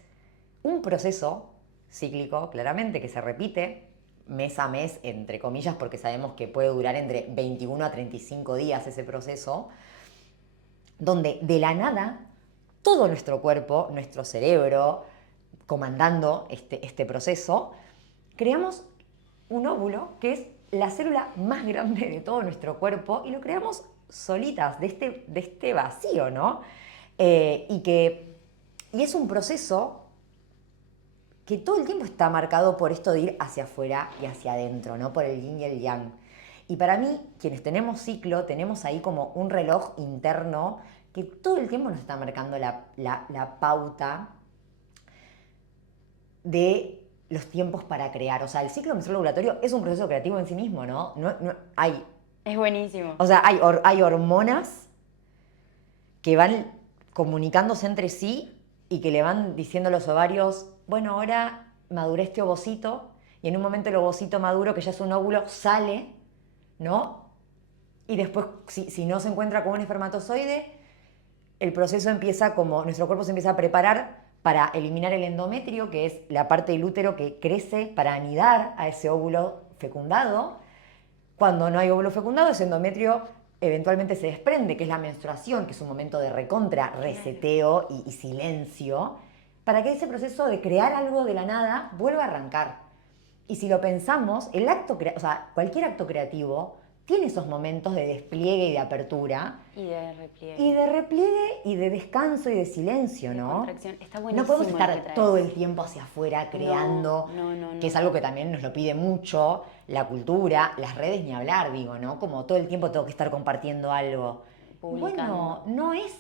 un proceso cíclico, claramente, que se repite mes a mes, entre comillas, porque sabemos que puede durar entre 21 a 35 días ese proceso, donde de la nada todo nuestro cuerpo, nuestro cerebro, comandando este proceso, creamos un óvulo que es la célula más grande de todo nuestro cuerpo y lo creamos solitas, de este vacío, ¿no? Y es un proceso que todo el tiempo está marcado por esto de ir hacia afuera y hacia adentro, ¿no? Por el yin y el yang. Y para mí, quienes tenemos ciclo, tenemos ahí como un reloj interno que todo el tiempo nos está marcando la pauta de los tiempos para crear. O sea, el ciclo menstrual ovulatorio es un proceso creativo en sí mismo, ¿no? Es buenísimo. O sea, hay hormonas que van comunicándose entre sí y que le van diciendo a los ovarios, bueno, ahora maduré este ovocito, y en un momento el ovocito maduro, que ya es un óvulo, sale, ¿no? Y después, si no se encuentra con un espermatozoide, el proceso empieza como, nuestro cuerpo se empieza a preparar para eliminar el endometrio, que es la parte del útero que crece para anidar a ese óvulo fecundado. Cuando no hay óvulo fecundado, ese endometrio eventualmente se desprende, que es la menstruación, que es un momento de recontra, reseteo y silencio, para que ese proceso de crear algo de la nada vuelva a arrancar. Y si lo pensamos, o sea, cualquier acto creativo tiene esos momentos de despliegue y de apertura. Y de repliegue. Y de repliegue y de descanso y de silencio, de ¿no? Contracción. Está No buenísimo podemos lo que estar traes. todo el tiempo hacia afuera creando, No. que es algo que también nos lo pide mucho la cultura, las redes ni hablar, digo, ¿no? Como todo el tiempo tengo que estar compartiendo algo. Publicando. Bueno, no es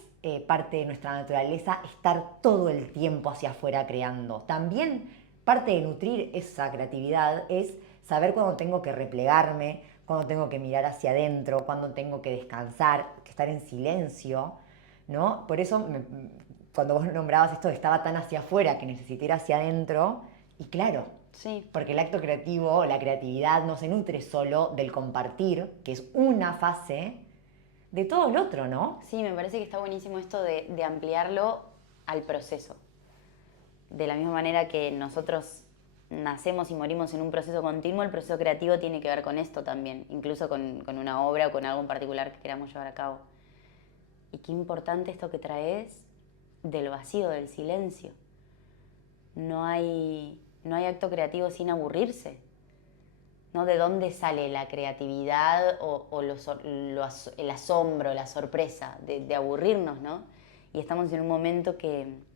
parte de nuestra naturaleza estar todo el tiempo hacia afuera creando. También parte de nutrir esa creatividad es saber cuándo tengo que replegarme, cuándo tengo que mirar hacia adentro, cuándo tengo que descansar, que estar en silencio, ¿no? Por eso, cuando vos nombrabas esto, estaba tan hacia afuera que necesité ir hacia adentro, y claro, Sí. porque el acto creativo, la creatividad, no se nutre solo del compartir, que es una fase de todo el otro, ¿no? Sí, me parece que está buenísimo esto de ampliarlo al proceso. De la misma manera que nosotros nacemos y morimos en un proceso continuo, el proceso creativo tiene que ver con esto también, incluso con una obra o con algo en particular que queramos llevar a cabo. Y qué importante esto que traes del vacío, del silencio. No hay acto creativo sin aburrirse, ¿no? ¿De dónde sale la creatividad o el asombro, la sorpresa de aburrirnos, ¿no? Y estamos en un momento que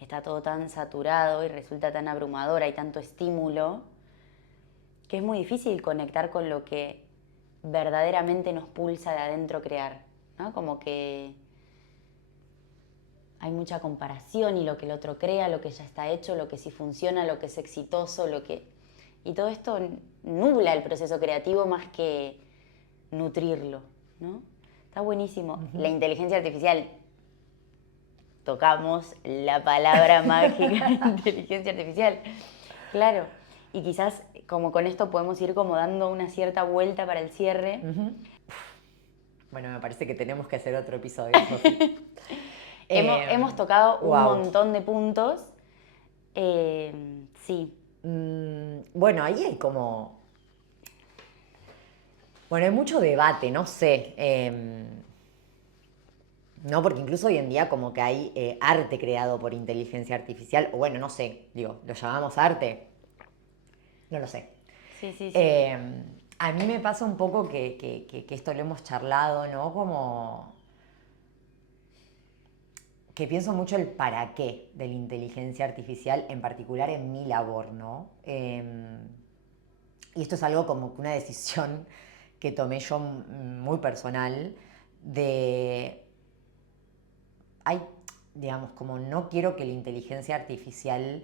está todo tan saturado y resulta tan abrumador, hay tanto estímulo, que es muy difícil conectar con lo que verdaderamente nos pulsa de adentro crear, ¿no? Como que hay mucha comparación y lo que el otro crea, lo que ya está hecho, lo que sí funciona, lo que es exitoso, y todo esto nubla el proceso creativo más que nutrirlo, ¿no? Está buenísimo. La inteligencia artificial, tocamos la palabra mágica inteligencia artificial. Claro, y quizás como con esto podemos ir como dando una cierta vuelta para el cierre. Bueno, me parece que tenemos que hacer otro episodio, Sofi. Hemos tocado un wow. montón de puntos. Sí. Bueno, ahí hay como... Bueno, hay mucho debate, no sé. No, porque incluso hoy en día como que hay arte creado por inteligencia artificial, o bueno, no sé, digo, ¿lo llamamos arte? No lo sé. Sí. A mí me pasa un poco que esto lo hemos charlado, ¿no? Como que pienso mucho el para qué de la inteligencia artificial, en particular en mi labor, ¿no? Y esto es algo como una decisión que tomé yo muy personal de... Hay, digamos, como no quiero que la inteligencia artificial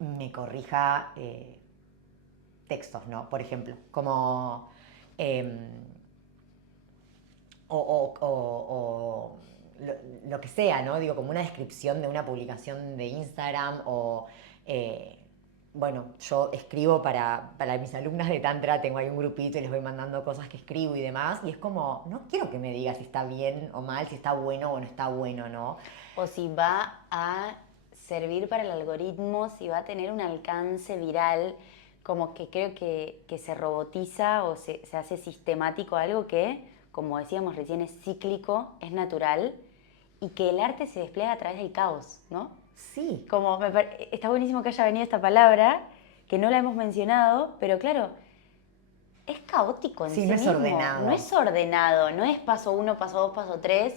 me corrija textos, ¿no? Por ejemplo, como... o lo que sea, ¿no? Digo, como una descripción de una publicación de Instagram o... bueno, yo escribo para mis alumnas de Tantra, tengo ahí un grupito y les voy mandando cosas que escribo y demás, y es como, no quiero que me digas si está bien o mal, si está bueno o no está bueno, ¿no? O si va a servir para el algoritmo, si va a tener un alcance viral, como que creo que se robotiza o se hace sistemático algo que, como decíamos recién, es cíclico, es natural, y que el arte se despliega a través del caos, ¿no? Sí. Como está buenísimo que haya venido esta palabra, que no la hemos mencionado, pero claro, es caótico en sí, no es mismo. ordenado. No es ordenado, no es paso 1, paso 2, paso 3,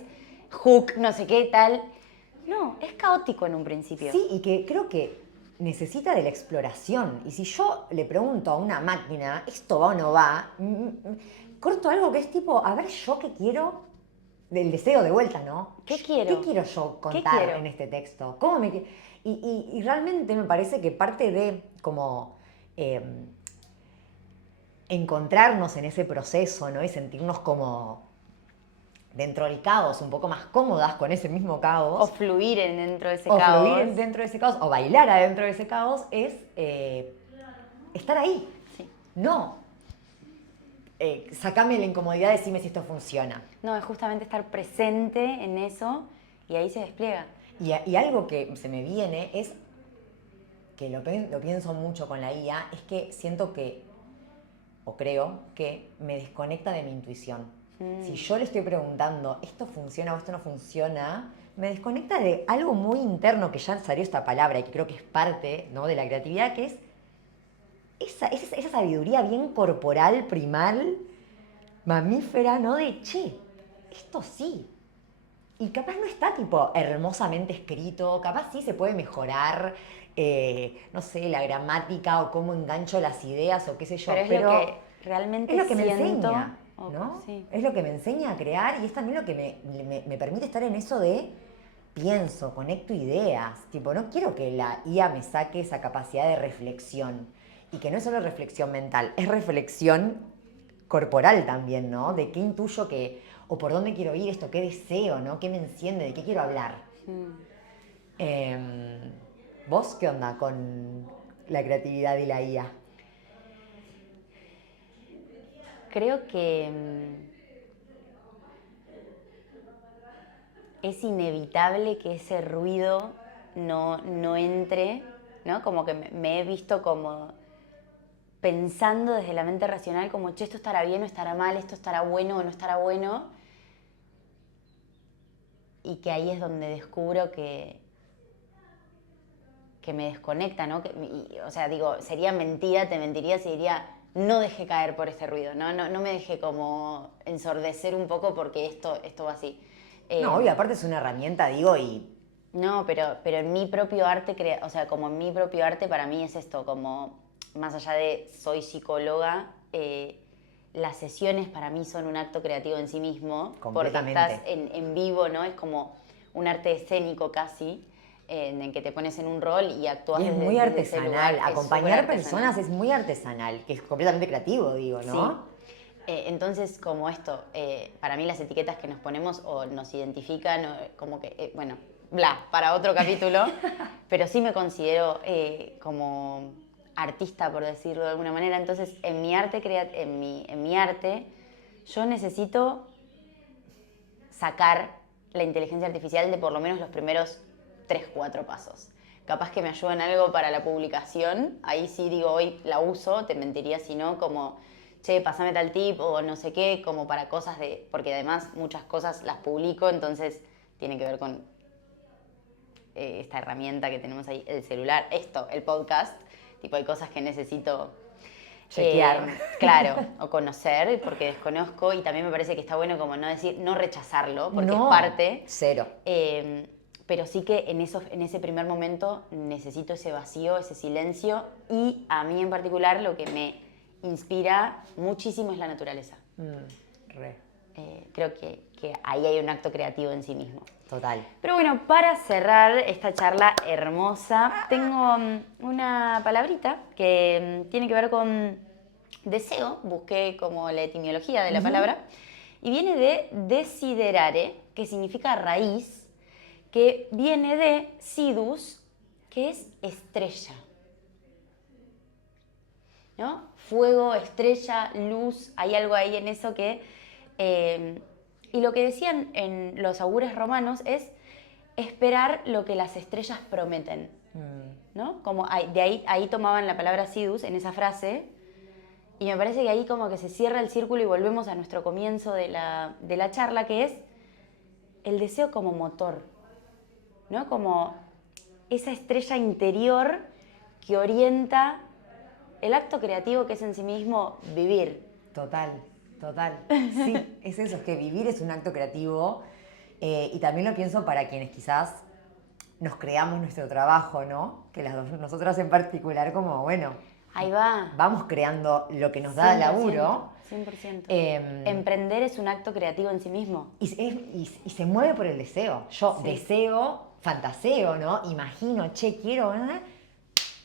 hook, no sé qué, tal. No, es caótico en un principio. Sí, y que creo que necesita de la exploración. Y si yo le pregunto a una máquina, ¿esto va o no va? Corto algo que es tipo, a ver, ¿yo qué quiero? Del deseo de vuelta, ¿no? ¿Qué quiero? ¿Qué quiero yo contar en este texto? ¿Cómo me y realmente me parece que parte de como encontrarnos en ese proceso, ¿no? Y sentirnos como dentro del caos, un poco más cómodas con ese mismo caos. O fluir dentro de ese o caos. O fluir dentro de ese caos, o bailar adentro de ese caos, es estar ahí. Sí. No, sacame la incomodidad, decime si esto funciona. No, es justamente estar presente en eso y ahí se despliega. Y algo que se me viene es, que lo pienso mucho con la IA, es que siento que o creo que me desconecta de mi intuición. Si yo le estoy preguntando, ¿esto funciona o esto no funciona? Me desconecta de algo muy interno, que ya salió esta palabra y que creo que es parte, ¿no?, de la creatividad, que es esa sabiduría bien corporal, primal, mamífera, ¿no? De, che, esto sí. Y capaz no está tipo hermosamente escrito, capaz sí se puede mejorar, no sé, la gramática o cómo engancho las ideas o qué sé yo, Pero es lo pero que realmente es lo que me siento. enseña, ¿no? Sí. Es lo que me enseña a crear y es también lo que me permite estar en eso de pienso, conecto ideas. Tipo, no quiero que la IA me saque esa capacidad de reflexión. Y que no es solo reflexión mental, es reflexión corporal también, ¿no? De qué intuyo que, o por dónde quiero ir esto, qué deseo, ¿no? ¿Qué me enciende? ¿De qué quiero hablar? Em, ¿Vos qué onda con la creatividad y la IA? Creo que es inevitable que ese ruido no entre, ¿no? Como que me he visto como pensando desde la mente racional como, che, esto estará bien o estará mal, esto estará bueno o no estará bueno. Y que ahí es donde descubro que me desconecta, ¿no? O sea, digo, sería mentira, te mentiría si diría, no dejé caer por ese ruido, no me dejé como ensordecer un poco porque esto va así. No, obvio, aparte es una herramienta, digo, y No, pero en mi propio arte, o sea, como en mi propio arte para mí es esto, como más allá de soy psicóloga, las sesiones para mí son un acto creativo en sí mismo, porque estás completamente. en vivo, ¿no? Es como un arte escénico casi, en el que te pones en un rol y actúas Y es muy desde ese artesanal. lugar, es súper Acompañar artesanal. personas es muy artesanal, que es completamente creativo, digo, Sí. ¿no? Entonces, como esto, para mí las etiquetas que nos ponemos o nos identifican, o como que, bueno, bla, para otro capítulo, pero sí me considero como artista, por decirlo de alguna manera. Entonces, en mi arte, en mi arte, yo necesito sacar la inteligencia artificial de por lo menos los primeros 3 4 pasos. Capaz que me ayudan algo para la publicación, ahí sí digo, hoy la uso, te mentiría si no, como, che, pasame tal tip o no sé qué, como para cosas de, porque además muchas cosas las publico, entonces tiene que ver con esta herramienta que tenemos ahí, el celular, esto, el podcast, tipo hay cosas que necesito Chequear. claro, o conocer, porque desconozco, y también me parece que está bueno como no decir, no rechazarlo, porque es No, parte, cero. pero sí que en ese primer momento necesito ese vacío, ese silencio, y a mí en particular lo que me inspira muchísimo es la naturaleza. Re, Creo que ahí hay un acto creativo en sí mismo. total. Pero bueno, para cerrar esta charla hermosa, tengo una palabrita que tiene que ver con deseo. Busqué como la etimología de la palabra. Y viene de desiderare, que significa raíz, que viene de sidus, que es estrella. ¿No? Fuego, estrella, luz, hay algo ahí en eso que... y lo que decían en los augures romanos es esperar lo que las estrellas prometen, ¿no? Como de ahí tomaban la palabra sidus en esa frase, y me parece que ahí como que se cierra el círculo y volvemos a nuestro comienzo de la charla, que es el deseo como motor, ¿no? Como esa estrella interior que orienta el acto creativo que es en sí mismo vivir. Total, total. Sí, es eso, es que vivir es un acto creativo y también lo pienso para quienes quizás nos creamos nuestro trabajo, ¿no? Que nosotras en particular como, bueno, Ahí va. vamos creando lo que nos da laburo. 100%. Eh, Emprender es un acto creativo en sí mismo. y se mueve por el deseo. Yo Sí. deseo, fantaseo, ¿no? Imagino, che, quiero,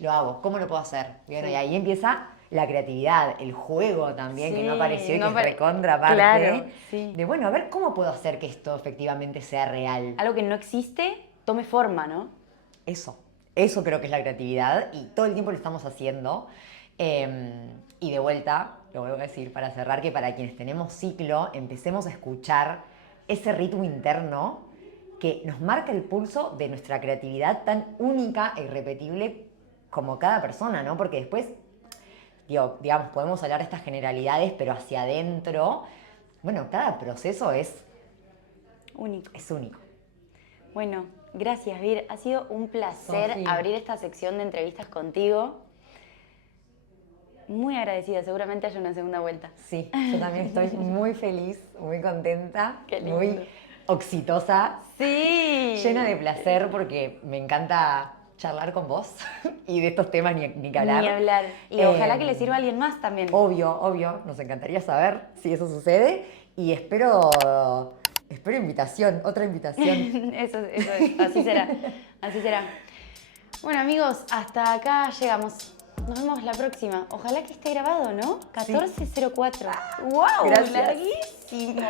lo hago. ¿Cómo lo puedo hacer? Bueno, Sí. y ahí empieza la creatividad, el juego también, que no apareció y que es recontra parte. Claro, sí. De, bueno, a ver cómo puedo hacer que esto efectivamente sea real. Algo que no existe, tome forma, ¿no? Eso creo que es la creatividad y todo el tiempo lo estamos haciendo. Y de vuelta, lo vuelvo a decir para cerrar, que para quienes tenemos ciclo, empecemos a escuchar ese ritmo interno que nos marca el pulso de nuestra creatividad tan única e irrepetible como cada persona, ¿no? Porque después digo, digamos, podemos hablar de estas generalidades, pero hacia adentro, bueno, cada proceso es Único. único. Bueno, gracias, Vir. Ha sido un placer Sofi. abrir esta sección de entrevistas contigo. Muy agradecida, seguramente haya una segunda vuelta. Sí, yo también estoy muy feliz, muy contenta, Qué lindo. muy exitosa, Sí. llena de placer porque me encanta charlar con vos y de estos temas ni que hablar. Ni hablar. Y ojalá que le sirva a alguien más también. Obvio, nos encantaría saber si eso sucede y espero invitación, otra invitación. Eso es, así será, así será. Bueno, amigos, hasta acá llegamos. Nos vemos la próxima. Ojalá que esté grabado, ¿no? 14:04. ¡Wow! Gracias. Larguísimo.